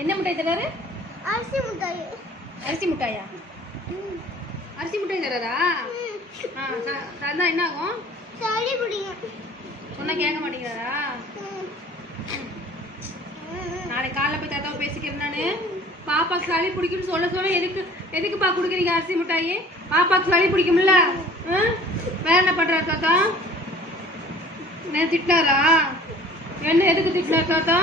என்ன மிட்டாய் தராரு? அரிசி மிட்டாய். அரிசி மிட்டாயா? அரிசி மிட்டாய் தராரா? தந்தா என்ன ஆகும்? சளி பிடிக்கும். சொன்னா கேட்க மாட்டேங்கிறாரா? நாளைக்கு காலைல போய் தாத்தாவை பேசிக்கிறேன் நானு. பாப்பாக்கு சளி பிடிக்கும்னு சொல்ல எதுக்குப்பா கொடுக்குறீங்க அரிசி மிட்டாயி? பாப்பாக்கு சளி பிடிக்கும்ல? வேற என்ன பண்றாரு தாத்தா? திட்டினாரா? என்ன எதுக்கு திட்டினார் தாத்தா?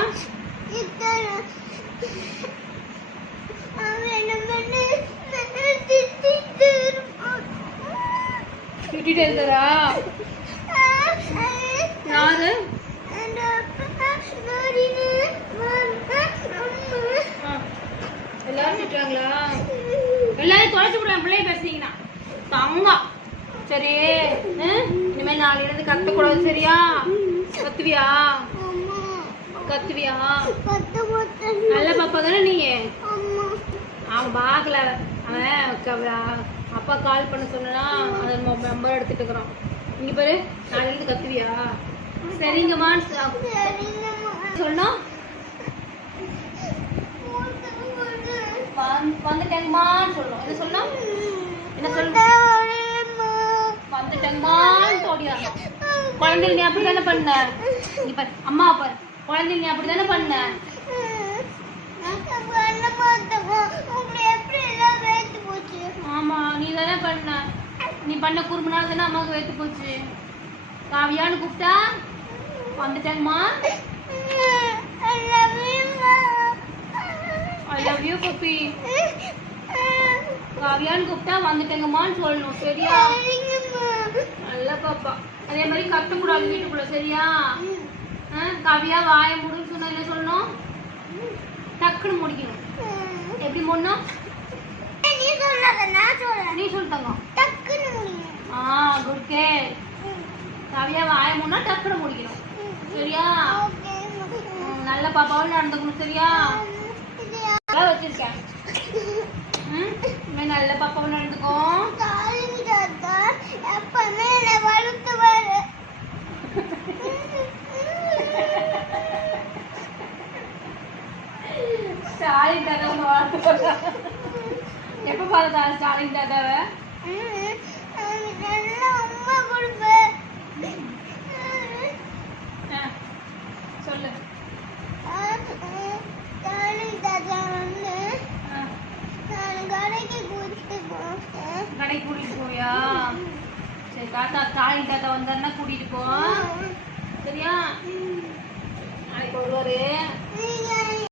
திட்டிட்டு இருக்காரா? யாரு? எல்லாரும் திட்டுறாங்களா? எல்லாரும் தொலைச்சு விடுறேன் பிள்ளைய பேசுறீங்கன்னா. தங்கம் சரி, இனிமேல் நாளையில இருந்து கத்தக்கூடாது சரியா? கத்துவியா? கத்துவியா? நல்ல பாப்பா தானே நீ? அவன் பாக்கல, அவன் அப்பா கால் பண்ண சொன்னா அதை நம்பர் எடுத்துட்டு இருக்கிறான். இங்க பாரு, நாளையில இருந்து கத்துவியா? சரிங்கம்மா சொல்லணும். வந்துட்டேங்கம்மான்னு சொல்லணும். என்ன சொல்லணும்? என்ன சொல்லணும்? வந்துட்டேங்கம்மான்னு தோடியாங்க. குழந்தைங்க நீ அப்படி தானே பண்ண? இப்ப அம்மா அப்பா குழந்தைங்க நீ அப்படி தானே பண்ண? ஆமா, நீ தானே பண்ண. நீ பண்ண குறும்புனால தானே அம்மாவுக்கு வேத்து போச்சு. காவியான்னு கூப்பிட்டா வந்துட்டேங்கம்மா. I love you puppy. காவியான்னு கூப்பிட்டா வந்துட்டேங்கம்மான்னு சொல்லணும் சரியா? நல்ல பாப்பா. அதே மாதிரி கத்தக்கூடாது வீட்டுக்குள்ள சரியா? காவியா வாய மூடுன்னு சொன்ன என்ன சொல்லணும்? டக்குன்னு முடிக்கணும். எப்படி மூடணும்? நீ சொல்லிட்டாங்க. Good care. காவியா வாய மூடனா டக்குன்னு முடிக்கணும் சரியா? நல்ல பாப்பாவும் நடந்துக்கணும் சரியா? வச்சிருக்கேன். நல்ல பாப்பாவும் நடந்துக்கும். ஸ்டாலின் தாத்தாவை எப்ப பார்த்தா ஸ்டாலின் தாத்தாவை? சொல்லு. கடைக்கு கூட்டிட்டு போவியா? சரி, தாத்தா ஸ்டாலின் தாத்தா வந்தாருன்னா கூட்டிட்டு போ சரியா? நாளைக்கு வருவாரு.